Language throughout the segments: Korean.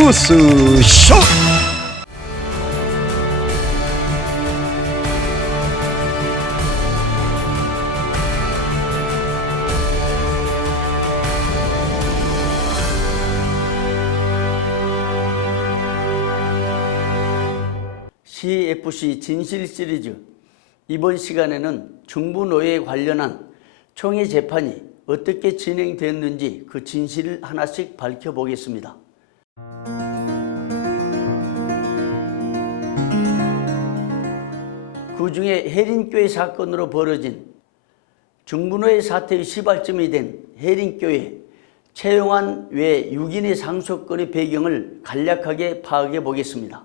뉴스쇼. CFC 진실 시리즈, 이번 시간에는 중부노예에 관련한 총회 재판이 어떻게 진행됐는지 그 진실을 하나씩 밝혀보겠습니다. 그 중에 해린교회 사건으로 벌어진 중부노예 사태의 시발점이 된 해린교회 최영환 외 6인의 상속건의 배경을 간략하게 파악해 보겠습니다.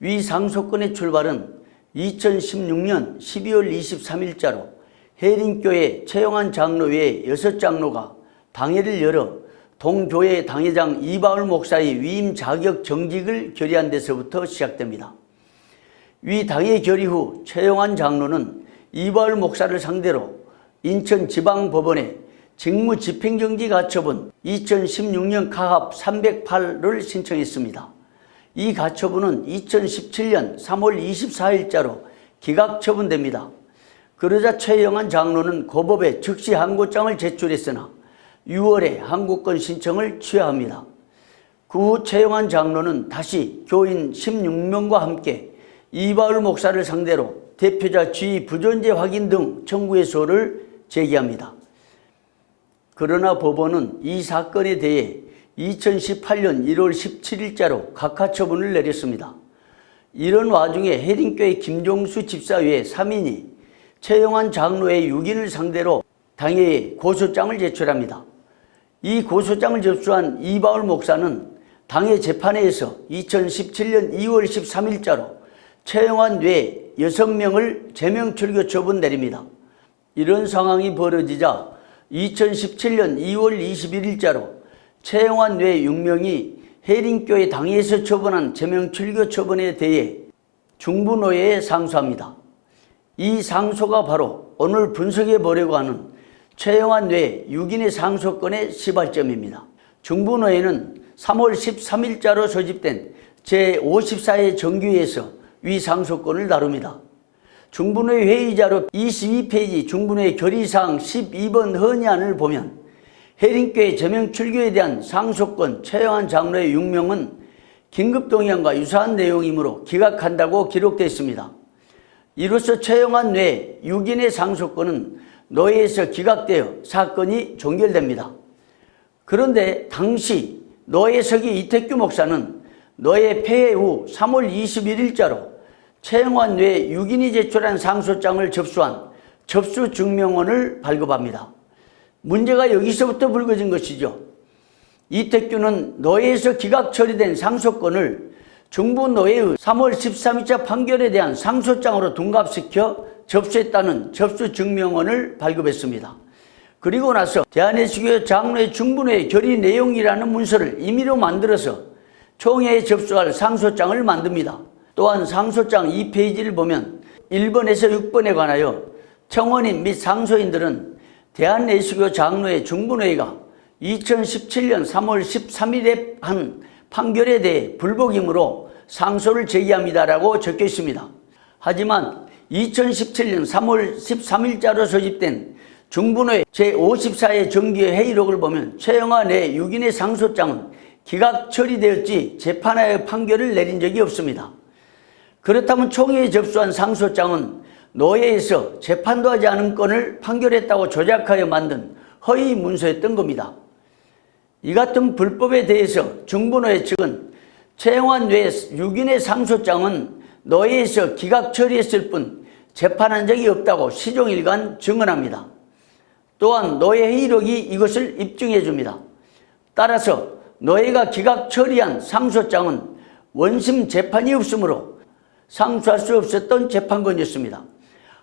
위 상속건의 출발은 2016년 12월 23일자로 해린교회 최영환 장로 외 6장로가 당회를 열어 동교회 당회장 이바울 목사의 위임 자격 정직을 결의한 데서부터 시작됩니다. 위 당회 결의 후 최영환 장로는 이바울 목사를 상대로 인천지방법원에 직무집행정지 가처분 2016년 가합 308을 신청했습니다. 이 가처분은 2017년 3월 24일자로 기각처분됩니다. 그러자 최영환 장로는 고법에 즉시 항고장을 제출했으나 6월에 항고권 신청을 취하합니다. 그 후 최영환 장로는 다시 교인 16명과 함께 이바울 목사를 상대로 대표자 지위 부존재 확인 등 청구해소를 제기합니다. 그러나 법원은 이 사건에 대해 2018년 1월 17일자로 각하처분을 내렸습니다. 이런 와중에 해린교회 김종수 집사 외 3인이 최영환 장로의 6인을 상대로 당회에 고소장을 제출합니다. 이 고소장을 접수한 이바울 목사는 당회 재판회에서 2017년 2월 13일자로 최영환 외 6명을 제명출교 처분 내립니다. 이런 상황이 벌어지자 2017년 2월 21일자로 최영환 외 6명이 해린교회 당회에서 처분한 제명출교 처분에 대해 중부노예에 상소합니다. 이 상소가 바로 오늘 분석해 보려고 하는 최영환 외 6인의 상소건의 시발점입니다. 중부노예는 3월 13일자로 소집된 제54회 정규회에서 위 상소건을 다룹니다. 중부노예 회의자료 22페이지 중부노예 결의사항 12번 헌의안을 보면 해린교회 제명출교에 대한 상소건 최영환 장로의 6명은 긴급동의안과 유사한 내용이므로 기각한다고 기록되어 있습니다. 이로써 최영환 외 6인의 상소건은 노예에서 기각되어 사건이 종결됩니다. 그런데 당시 노예석이 이태규 목사는 노예 폐해 후 3월 21일자로 최영환 외 6인이 제출한 상소장을 접수한 접수증명원을 발급합니다. 문제가 여기서부터 불거진 것이죠. 이태규는 노예에서 기각 처리된 상소건을 중부노예의 3월 13일자 판결에 대한 상소장으로 둔갑시켜 접수했다는 접수증명원을 발급했습니다. 그리고 나서 대한예수교 장로회 중부노예 결의 내용이라는 문서를 임의로 만들어서 총회에 접수할 상소장을 만듭니다. 또한 상소장 2페이지를 보면 1번에서 6번에 관하여 청원인 및 상소인들은 대한예수교 장로회 중부노예가 2017년 3월 13일에 한 판결에 대해 불복이므로 상소를 제기합니다라고 적혀 있습니다. 하지만 2017년 3월 13일자로 소집된 중부노예 제54회 정기회 회의록을 보면 최영환 내 6인의 상소장은 기각 처리되었지 재판하여 판결을 내린 적이 없습니다. 그렇다면 총회에 접수한 상소장은 노예에서 재판도 하지 않은 건을 판결했다고 조작하여 만든 허위 문서였던 겁니다. 이 같은 불법에 대해서 중부노예 측은 최영환 외 6인의 상소장은 노예에서 기각 처리했을 뿐 재판한 적이 없다고 시종일관 증언합니다. 또한 노예 회의록이 이것을 입증해 줍니다. 따라서 노예가 기각 처리한 상소장은 원심 재판이 없으므로 상소할 수 없었던 재판권이었습니다.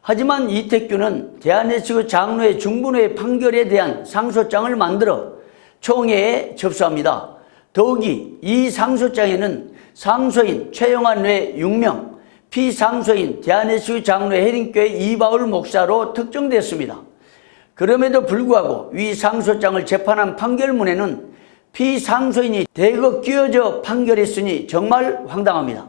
하지만 이태규는 대한예수교 장로회 중부노예 판결에 대한 상소장을 만들어 총회에 접수합니다. 더욱이 이 상소장에는 상소인 최영환 외 6명, 피상소인 대한예수교 장로회 해린교회 이바울 목사로 특정됐습니다. 그럼에도 불구하고 위 상소장을 재판한 판결문에는 피상소인이 대거 끼어져 판결했으니 정말 황당합니다.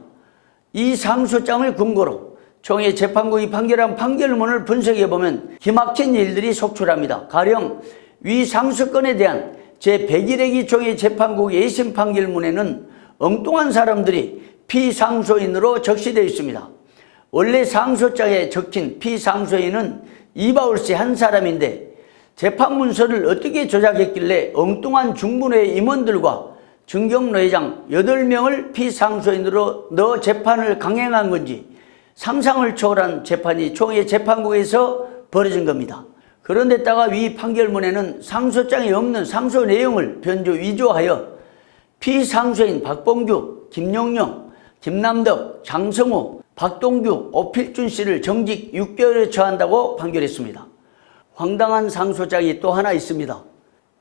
이 상소장을 근거로 총회 재판국이 판결한 판결문을 분석해보면 기막힌 일들이 속출합니다. 가령 위 상소건에 대한 제101기 총회 재판국 1심 판결문에는 엉뚱한 사람들이 피상소인으로 적시되어 있습니다. 원래 상소장에 적힌 피상소인은 이바울씨 한 사람인데 재판문서를 어떻게 조작했길래 엉뚱한 중분회 임원들과 중경노회장 8명을 피상소인으로 넣어 재판을 강행한 건지 상상을 초월한 재판이 총회 재판국에서 벌어진 겁니다. 그런데다가 위 판결문에는 상소장에 없는 상소 내용을 변조 위조하여 피상소인 박봉규, 김용영, 김남덕, 장성호, 박동규, 오필준 씨를 정직 6개월에 처한다고 판결했습니다. 황당한 상소장이 또 하나 있습니다.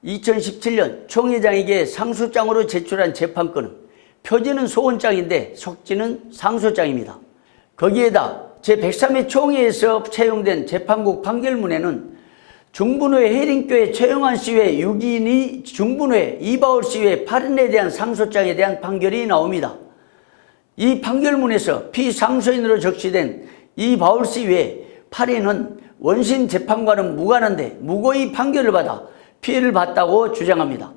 2017년 총회장에게 상소장으로 제출한 재판건은 표지는 소원장인데 속지는 상소장입니다. 거기에다 제103회 총회에서 채용된 재판국 판결문에는 중분회 해림교회 최영환 씨 외 6인이 중분회 이바울 씨 외 8인에 대한 상소장에 대한 판결이 나옵니다. 이 판결문에서 피상소인으로 적시된 이바울 씨 외 8인은 원심 재판과는 무관한데 무고의 판결을 받아 피해를 봤다고 주장합니다.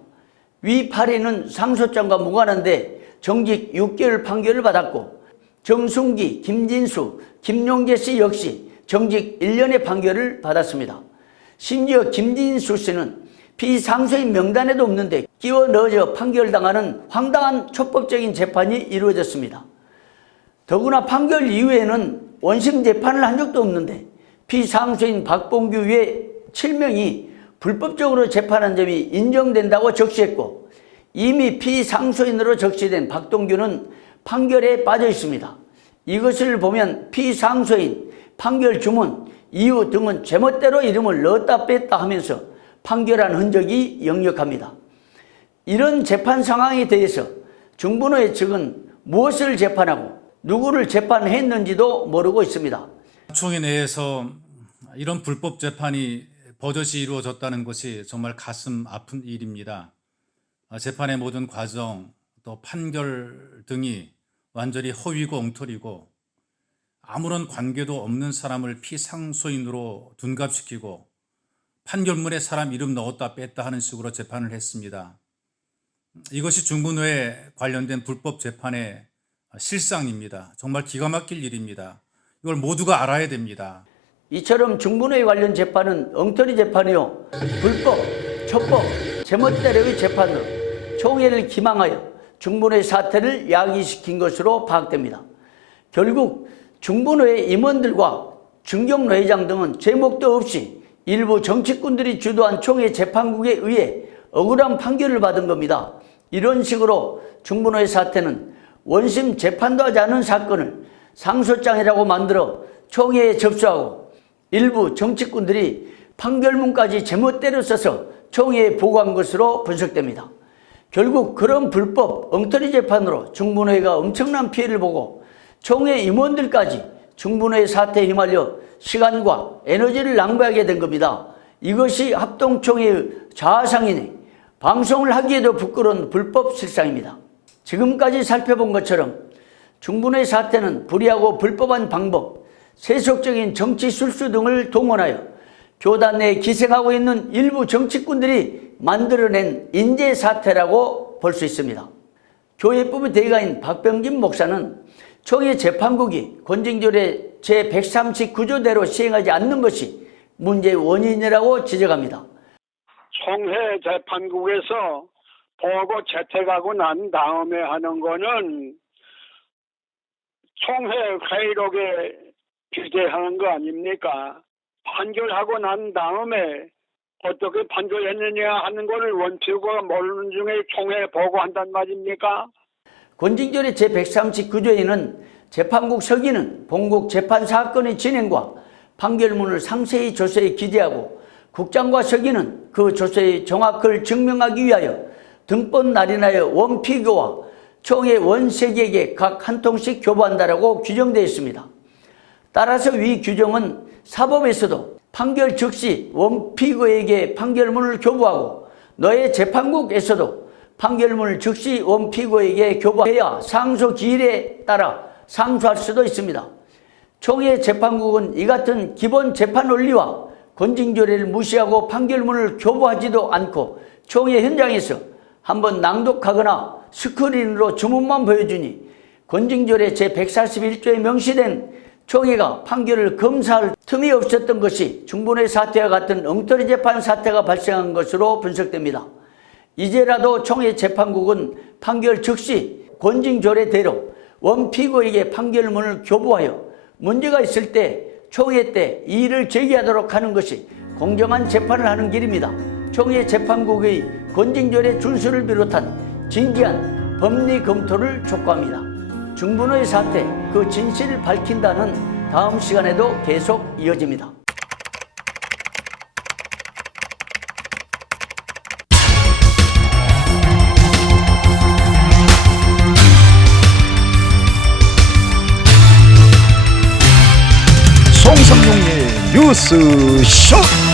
위 8인은 상소장과 무관한데 정직 6개월 판결을 받았고 정순기, 김진수, 김용재 씨 역시 정직 1년의 판결을 받았습니다. 심지어 김진수 씨는 피상소인 명단에도 없는데 끼워 넣어져 판결당하는 황당한 촉법적인 재판이 이루어졌습니다. 더구나 판결 이후에는 원심 재판을 한 적도 없는데 피상소인 박봉규 외 7명이 불법적으로 재판한 점이 인정된다고 적시했고 이미 피상소인으로 적시된 박동규는 판결에 빠져 있습니다. 이것을 보면 피상소인, 판결 주문, 이유 등은 제멋대로 이름을 넣었다 뺐다 하면서 판결한 흔적이 역력합니다. 이런 재판 상황에 대해서 중분회 측은 무엇을 재판하고 누구를 재판했는지도 모르고 있습니다. 총회 내에서 이런 불법 재판이 버젓이 이루어졌다는 것이 정말 가슴 아픈 일입니다. 재판의 모든 과정, 또 판결 등이 완전히 허위고 엉터리고 아무런 관계도 없는 사람을 피상소인으로 둔갑시키고 판결문에 사람 이름 넣었다 뺐다 하는 식으로 재판을 했습니다. 이것이 중분회에 관련된 불법 재판의 실상입니다. 정말 기가 막힐 일입니다. 이걸 모두가 알아야 됩니다. 이처럼 중분회 관련 재판은 엉터리 재판이요 불법, 촉법, 제멋대로의 재판으로 총회를 기망하여 중분회 사태를 야기시킨 것으로 파악됩니다. 결국 중분회 임원들과 중경노회장 등은 제목도 없이 일부 정치꾼들이 주도한 총회 재판국에 의해 억울한 판결을 받은 겁니다. 이런 식으로 중분회 사태는 원심 재판도 하지 않은 사건을 상소장이라고 만들어 총회에 접수하고 일부 정치꾼들이 판결문까지 제멋대로 써서 총회에 보고한 것으로 분석됩니다. 결국 그런 불법 엉터리 재판으로 중분회가 엄청난 피해를 보고 총회 임원들까지 중분회 사태에 휘말려 시간과 에너지를 낭비하게 된 겁니다. 이것이 합동총회의 자아상이니 방송을 하기에도 부끄러운 불법 실상입니다. 지금까지 살펴본 것처럼 중분회 사태는 불의하고 불법한 방법, 세속적인 정치 술수 등을 동원하여 교단 내에 기생하고 있는 일부 정치꾼들이 만들어낸 인재 사태라고 볼 수 있습니다. 교회법의 대가인 박병진 목사는 총회 재판국이 권징조례 제139조대로 시행하지 않는 것이 문제의 원인이라고 지적합니다. 총회 재판국에서 보고 채택하고 난 다음에 하는 거는 총회 회의록에 기재하는 거 아닙니까? 판결하고 난 다음에 어떻게 판결했느냐 하는 거를 원피고가 모르는 중에 총회에 보고한단 말입니까? 권징조례 제139조에는 재판국 서기는 본국 재판 사건의 진행과 판결문을 상세히 조서에 기재하고 국장과 서기는 그 조서의 정확을 증명하기 위하여 등본 날인하여 원피고와 총회 원색에게 각 한 통씩 교부한다라고 규정되어 있습니다. 따라서 위 규정은 사법에서도 판결 즉시 원피고에게 판결문을 교부하고 너의 재판국에서도 판결문을 즉시 원피고에게 교부해야 상소 기일에 따라 상소할 수도 있습니다. 총회 재판국은 이 같은 기본 재판 원리와 권징조례를 무시하고 판결문을 교부하지도 않고 총회 현장에서 한번 낭독하거나 스크린으로 주문만 보여주니 권징조례 제141조에 명시된 총회가 판결을 검사할 틈이 없었던 것이 중분의 사태와 같은 엉터리 재판 사태가 발생한 것으로 분석됩니다. 이제라도 총회 재판국은 판결 즉시 권징조례대로 원피고에게 판결문을 교부하여 문제가 있을 때 총회 때 이의를 제기하도록 하는 것이 공정한 재판을 하는 길입니다. 총회 재판국의 권징조례 준수를 비롯한 진지한 법리 검토를 촉구합니다. 중분의 사태 그 진실을 밝힌다는 다음 시간에도 계속 이어집니다. 송성용의 뉴스쇼.